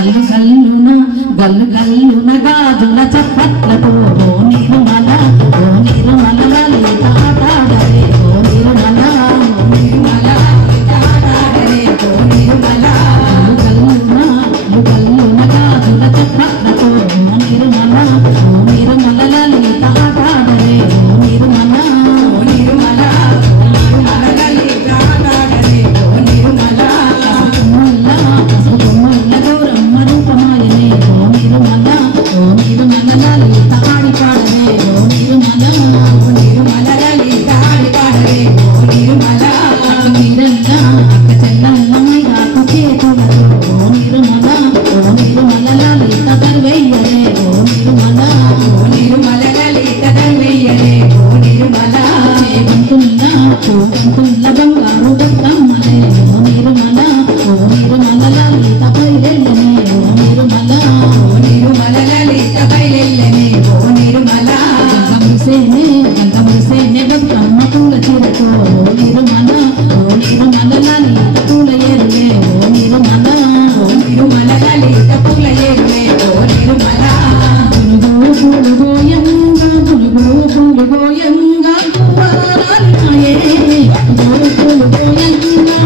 గల్లు గల్లున గాజుల చప్పట్లతో ఓ నిర్మల లలిత ఆటాడరే ఓ నిర్మల ఓ నిర్మల గల్లున గాజుల చప్పట్లతో ఓ నిర్మల లలిత ఆటాడరే ఓ నిర్మల లలిత ఆటాడరే ఓ నిర్మల ముల్ల గౌరమ్మ రూపమాయనే ఓ నిర్మల లలిత ఆడి పాడరే ఓ నిర్మల లలిత ఆడి పాడరే ఓ నిర్మల మీరల్ల అక్క చెల్లమ్మయ్యాకు చేతులతో ఓ నిర్మల లలిత దర్వయ్యరే ఓ నిర్మల లలిత దర్వయ్యరే ఓ నిర్మల చేబంతుల్ల బంగారు దత్తమ్మలే ఓ నిర్మల లలిత బయలెల్లనే ఓ నిర్మల లలిత బయలెల్లనే ఓ నిర్మల గంగముసేనే బతుకమ్మ పూల చీరతో ఓ నిర్మల లలిత పూల ఏరులే ఓ నిర్మల లలిత పూల ఏరులే ఓ నిర్మల గులుగోయంగా పువ్వారాలినాయే గులుగోయంగా